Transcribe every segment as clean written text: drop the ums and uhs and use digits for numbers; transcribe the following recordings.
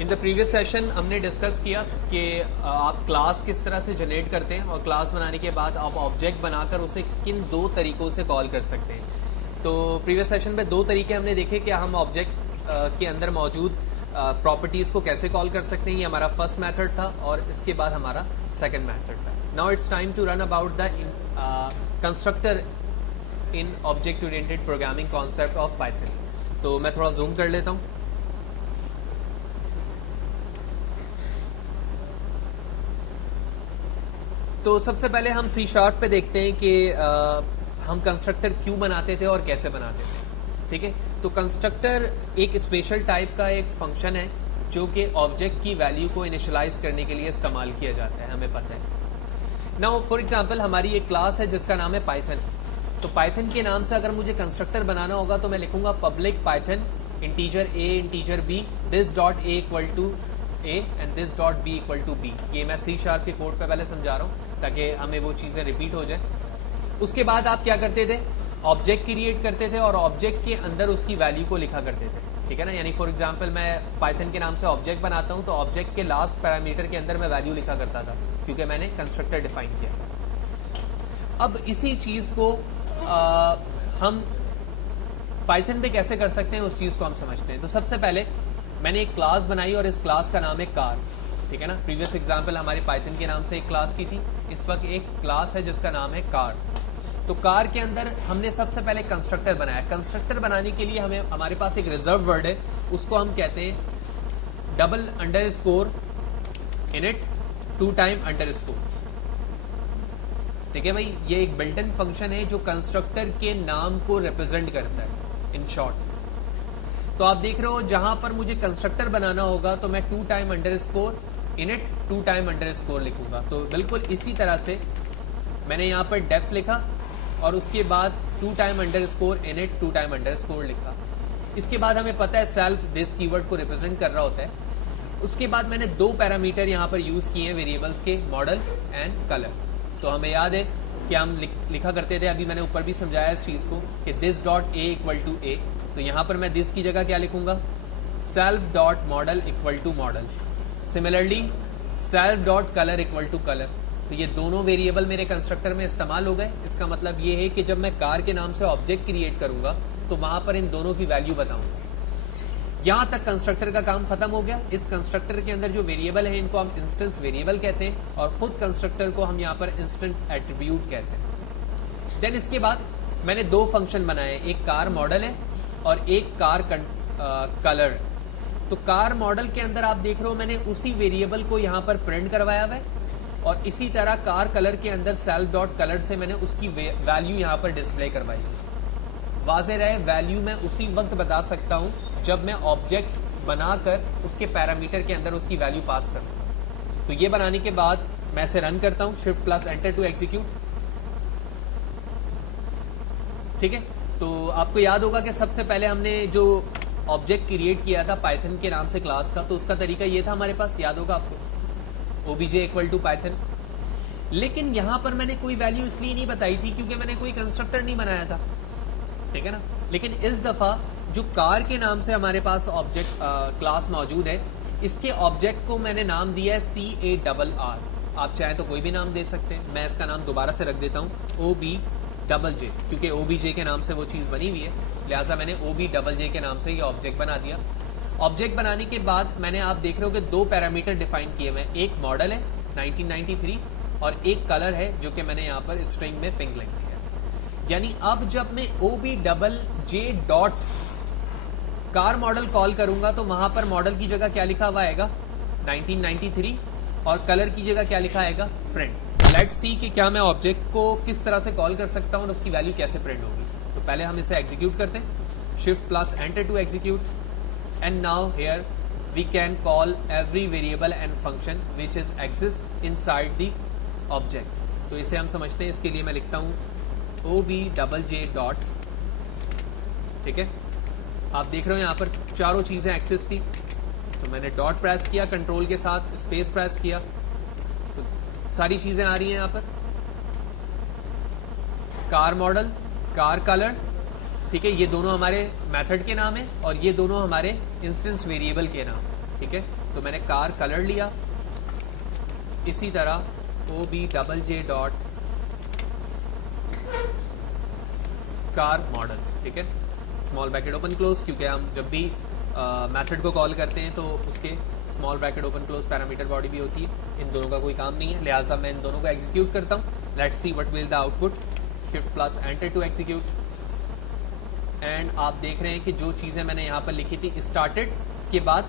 In the previous session हमने discuss किया कि आप क्लास किस तरह से जनरेट करते हैं और क्लास बनाने के बाद आप ऑब्जेक्ट बनाकर उसे किन दो तरीकों से कॉल कर सकते हैं। तो प्रीवियस सेशन में दो तरीके हमने देखे कि हम ऑब्जेक्ट के अंदर मौजूद प्रॉपर्टीज़ को कैसे कॉल कर सकते हैं। ये हमारा फर्स्ट मेथड था और इसके बाद हमारा सेकंड मेथड था। Now it's time to run about the constructor in object oriented programming concept of Python. तो मैं थोड़ा जूम कर लेता हूँ। तो सबसे पहले हम C# पे देखते हैं कि हम कंस्ट्रक्टर क्यों बनाते थे और कैसे बनाते थे। ठीक है, तो कंस्ट्रक्टर एक स्पेशल टाइप का एक फंक्शन है जो कि ऑब्जेक्ट की वैल्यू को इनिशियलाइज करने के लिए इस्तेमाल किया जाता है, हमें पता है। नाउ फॉर एग्जांपल हमारी एक क्लास है जिसका नाम है पाइथन। तो पाइथन के नाम से अगर मुझे कंस्ट्रक्टर बनाना होगा तो मैं लिखूंगा public Python integer a integer b this dot a equal to a and this dot b equal to b। ये मैं C# के कोड पे पहले समझा रहा हूँ ताकि हमें वो चीज़ें रिपीट हो जाए। उसके बाद आप क्या करते थे, ऑब्जेक्ट क्रिएट करते थे और ऑब्जेक्ट के अंदर उसकी वैल्यू को लिखा करते थे। ठीक है ना, यानी फॉर एग्जांपल मैं पाइथन के नाम से ऑब्जेक्ट बनाता हूँ तो ऑब्जेक्ट के लास्ट पैरामीटर के अंदर मैं वैल्यू लिखा करता था क्योंकि मैंने कंस्ट्रक्टर डिफाइन किया। अब इसी चीज़ को हम पाइथन पे कैसे कर सकते हैं उस चीज़ को हम समझते हैं। तो सबसे पहले मैंने एक क्लास बनाई और इस क्लास का नाम है कार। ठीक है ना, प्रीवियस एग्जांपल हमारी पाइथन के नाम से एक क्लास की थी, इस वक्त एक क्लास है जिसका नाम है कार। तो कार के अंदर हमने सबसे पहले कंस्ट्रक्टर बनाया। कंस्ट्रक्टर बनाने के लिए हमें हमारे पास एक रिजर्व वर्ड है, उसको हम कहते हैं double underscore init two time underscore. ठीक है भाई, ये एक बिल्ट इन फंक्शन है जो कंस्ट्रक्टर के नाम को रिप्रेजेंट करता है इन शॉर्ट। तो आप देख रहे हो जहां पर मुझे कंस्ट्रक्टर बनाना होगा तो मैं two time underscore init two time underscore लिखूंगा। तो बिल्कुल इसी तरह से मैंने यहाँ पर डेफ लिखा और उसके बाद two time underscore init two time underscore लिखा। इसके बाद हमें पता है सेल्फ दिस कीवर्ड को रिप्रेजेंट कर रहा होता है। उसके बाद मैंने दो पैरामीटर यहाँ पर यूज किए हैं वेरिएबल्स के, मॉडल एंड कलर। तो हमें याद है कि हम लिखा करते थे, अभी मैंने ऊपर भी समझाया इस चीज़ को कि this dot a equal to a. तो यहाँ पर मैं दिस की जगह क्या लिखूंगा, self dot model equal to model. Similarly self dot colour equal to colour. तो ये दोनों वेरिएबल मेरे कंस्ट्रक्टर में इस्तेमाल हो गए। इसका मतलब ये है कि जब मैं कार के नाम से ऑब्जेक्ट क्रिएट करूंगा तो वहां पर इन दोनों की वैल्यू बताऊंगा। यहां तक कंस्ट्रक्टर का काम खत्म हो गया। इस कंस्ट्रक्टर के अंदर जो वेरिएबल है इनको हम इंस्टेंस वेरिएबल कहते हैं और खुद कंस्ट्रक्टर को हम यहाँ पर इंस्टेंट एट्रीब्यूट कहते हैं। देन इसके बाद मैंने दो फंक्शन बनाए, एक कार मॉडल है और एक कार कलर। तो कार मॉडल के अंदर आप देख रहे हो मैंने उसी वेरिएबल को यहाँ पर प्रिंट करवाया हुआ है और इसी तरह कार कलर के अंदर सेल्फ डॉट कलर से मैंने उसकी वैल्यू यहाँ पर डिस्प्ले करवाई। वाज़ेह रहे, वैल्यू मैं उसी वक्त बता सकता हूँ जब मैं ऑब्जेक्ट बनाकर उसके पैरामीटर के अंदर उसकी वैल्यू पास करूँ। तो ये बनाने के बाद मैं इसे रन करता हूँ, shift plus enter to execute. ठीक है, तो आपको याद होगा कि सबसे पहले हमने जो ऑब्जेक्ट क्रिएट किया था पाइथन के नाम से क्लास का, तो उसका तरीका ये था हमारे पास, याद होगा आपको, obj इक्वल टू पाइथन। लेकिन यहां पर मैंने कोई वैल्यू इसलिए नहीं बताई थी क्योंकि मैंने कोई कंस्ट्रक्टर नहीं बनाया था। ठीक है ना, लेकिन इस दफा जो कार के नाम से हमारे पास ऑब्जेक्ट क्लास मौजूद है, इसके ऑब्जेक्ट को मैंने नाम दिया है CARR। आप चाहे तो कोई भी नाम दे सकते हैं, मैं इसका नाम दोबारा से रख देता हूँ OBJJ, क्योंकि OBJ के नाम से वो चीज़ बनी हुई है, लिहाजा मैंने OBJJ के नाम से ये ऑब्जेक्ट बना दिया। ऑब्जेक्ट बनाने के बाद मैंने, आप देख रहे हो कि दो पैरामीटर डिफाइन किए हुए हैं, एक मॉडल है 1993 और एक कलर है जो कि मैंने यहाँ पर स्ट्रिंग में पिंक लिख दिया। यानी अब जब मैं OBJJ dot car model call करूंगा तो वहां पर मॉडल की जगह क्या लिखा हुआ आएगा 1993 और कलर की जगह क्या लिखा आएगा प्रिंट। लेट्स सी कि क्या मैं ऑब्जेक्ट को किस तरह से कॉल कर सकता हूं और उसकी वैल्यू कैसे प्रिंट होगी। तो पहले हम इसे एग्जीक्यूट करते हैं, shift plus enter to execute. And now here we can call every variable and function which is exist inside the object. तो इसे हम समझते हैं, इसके लिए मैं लिखता हूँ OBJJ डॉट। ठीक है, आप देख रहे हो यहाँ पर चारों चीजें एक्सेस थी, तो मैंने डॉट प्रेस किया, कंट्रोल के साथ स्पेस प्रेस किया, तो सारी चीजें आ रही हैं यहाँ पर, कार मॉडल, कार कलर। ठीक है, ये दोनों हमारे मेथड के नाम है और ये दोनों हमारे इंस्टेंस वेरिएबल के नाम। ठीक है। तो मैंने कार कलर लिया, इसी तरह OBJJ डॉट कार मॉडल, ठीक है, स्मॉल ब्रैकेट ओपन क्लोज, क्योंकि हम जब भी मेथड को कॉल करते हैं तो उसके small bracket open close parameter body भी होती है। इन दोनों का कोई काम नहीं है, लिहाजा मैं इन दोनों को एग्जीक्यूट करता हूँ। Let's see what will the output. Shift plus enter to execute. And आप देख रहे हैं कि जो चीज़ें मैंने यहाँ पर लिखी थी, स्टार्टेड के बाद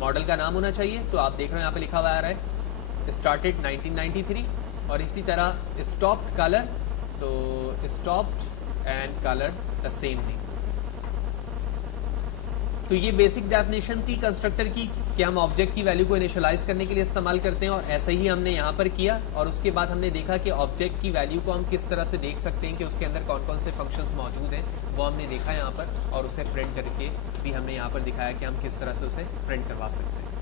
मॉडल का नाम होना चाहिए, तो आप देख रहे हो यहाँ पे लिखा हुआ आ रहा है स्टार्टेड 1993, और इसी तरह स्टॉप्ड कलर, तो stopped and colour the same thing. तो ये बेसिक डेफिनेशन थी कंस्ट्रक्टर की कि हम ऑब्जेक्ट की वैल्यू को इनिशियलाइज करने के लिए इस्तेमाल करते हैं, और ऐसे ही हमने यहाँ पर किया। और उसके बाद हमने देखा कि ऑब्जेक्ट की वैल्यू को हम किस तरह से देख सकते हैं कि उसके अंदर कौन कौन से फंक्शंस मौजूद हैं, वो हमने देखा यहाँ पर, और उसे प्रिंट करके भी हमने यहाँ पर दिखाया कि हम किस तरह से उसे प्रिंट करवा सकते हैं।